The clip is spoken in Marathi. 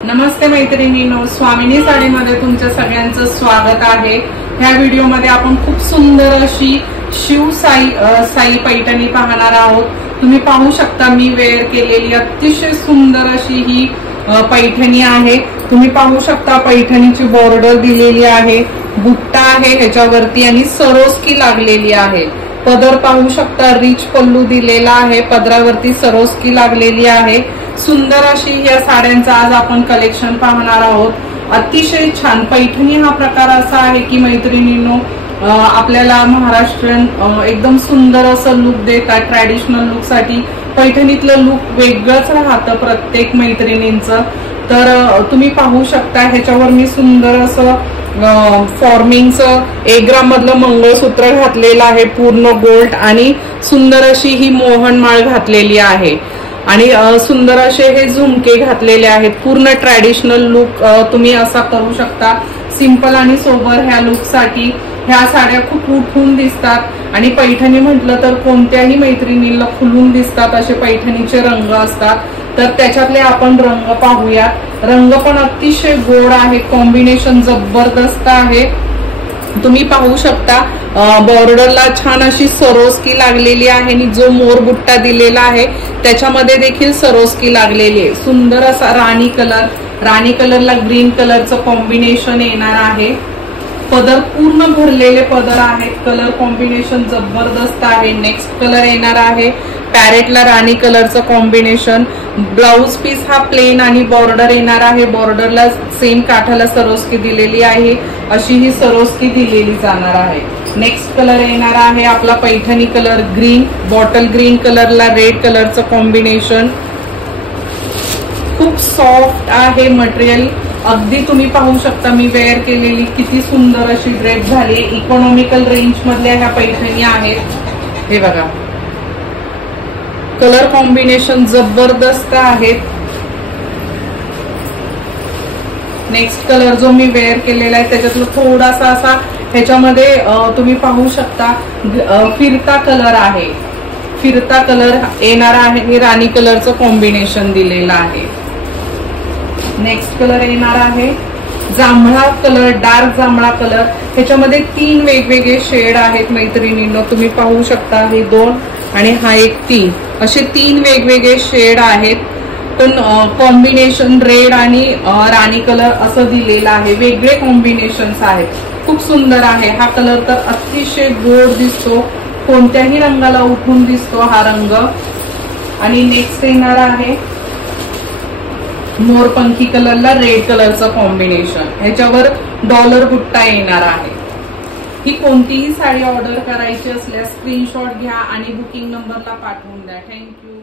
नमस्ते मैत्रिणींनो, स्वामिनी साडीमध्ये तुमच्या सगळ्यांचं स्वागत आहे। ह्या व्हिडिओमध्ये आपण खूप सुंदर अशी साई पैठणी पाहणार आहोत। तुम्ही पाहू शकता मी वेअर केलेली अतिशय सुंदर अशी ही पैठणी आहे। तुम्ही पाहू शकता पैठणीची बॉर्डर दिलेली आहे, बुट्टा आहे ह्याच्यावरती आणि सरोस्की लागलेली आहे। पदर पाहू शकता, रिच पल्लू दिलेला आहे, पदरावरती सरोस्की लागलेली आहे। सुंदर अशी या साड्यांचा आज आपण कलेक्शन पाहणार आहोत। अतिशय छान पैठणी हा प्रकार असा आहे की मैत्रिणींनो, आपल्याला महाराष्ट्रीयन एकदम सुंदर असं लुक देतात। ट्रॅडिशनल लुक साठी पैठणीतलं लुक वेगळंच राहतं प्रत्येक मैत्रिणींचं। तर तुम्ही पाहू शकता ह्याच्यावर मी सुंदर असं फॉर्मिंगचं 1 ग्राम मधलं मंगळसूत्र घातलेलं आहे, पूर्ण गोल्ड, आणि सुंदर अशी ही मोहनमाळ घातलेली आहे आणि सुंदर असे हे झुमके घातलेले आहेत। पूर्ण ट्रॅडिशनल लुक तुम्ही असा करू शकता। सिंपल आणि सोबर ह्या लुक साठी ह्या साड्या खूप उठून दिसतात आणि पैठणी म्हटलं तर कोणत्याही मैत्रिणीला खुलून दिसतात असे पैठणीचे रंग असतात। तर त्याच्यातले आपण रंग पाहूयात। रंग पण अतिशय गोड आहे, कॉम्बिनेशन जबरदस्त आहे। तुम्ही पाहू शकता बॉर्डरला छान अशी सरोस्की लागलेली आहे आणि जो मोर बुट्टा दिलेला आहे त्याच्यामध्ये देखील सरोस्की लागलेली आहे। सुंदर असा राणी कलरला ग्रीन कलरचं कॉम्बिनेशन येणार आहे। पदर पूर्ण भरलेले पदर आहेत, कलर कॉम्बिनेशन जबरदस्त आहे। नेक्स्ट कलर येणार आहे पॅरेटला राणी कलरचं कॉम्बिनेशन। ब्लाउज पीस हा प्लेन आणि बॉर्डर येणार आहे, बॉर्डरला सेम काठाला सरोस्की दिलेली आहे, अशी ही सरोस्की दिलेली जाणार आहे। नेक्स्ट कलर येणार आहे आपला Paithani colour green, bottle green कलरला रेड कलरचं कॉम्बिनेशन। खूप सॉफ्ट आहे मटेरियल, अगदी तुम्ही पाहू शकता मी वेअर केलेली किती सुंदर अशी ड्रेस झाली। इकॉनॉमिकल रेंज मधल्या ह्या पैठणी आहेत। हे बघा, कलर कॉम्बिनेशन जबरदस्त आहेत। नेक्स्ट कलर जो मी वेअर केलेला आहे त्याच्यातला थोडासा असा ह्याच्यामध्ये तुम्ही पाहू शकता फिरता कलर आहे, फिरता कलर येणार आहे, राणी कलरचं कॉम्बिनेशन दिलेलं आहे। नेक्स्ट कलर येणार आहे जांभळा कलर, डार्क जांभळा कलर। ह्याच्यामध्ये 3 वेगवेगळे शेड आहेत मैत्रिणींनो, तुम्ही पाहू शकता, हे 2 आणि हा एक 3, असे 3 वेगवेगळे शेड आहेत। पण कॉम्बिनेशन रेड आणि राणी कलर असं दिलेलं आहे, वेगळे कॉम्बिनेशन्स आहेत। खूप सुंदर आहे हा कलर, तर अतिशय गोड दिसतो, कोणत्याही रंगाला उठून दिसतो हा रंग। आणि नेक्स्ट येणार आहे मोरपंखी कलरला रेड कलरचं कॉम्बिनेशन, ह्याच्यावर डॉलर बुट्टा येणार आहे। ही कोणतीही साडी ऑर्डर करायची असल्यास स्क्रीनशॉट घ्या आणि बुकिंग नंबरला पाठवून द्या। थँक्यू।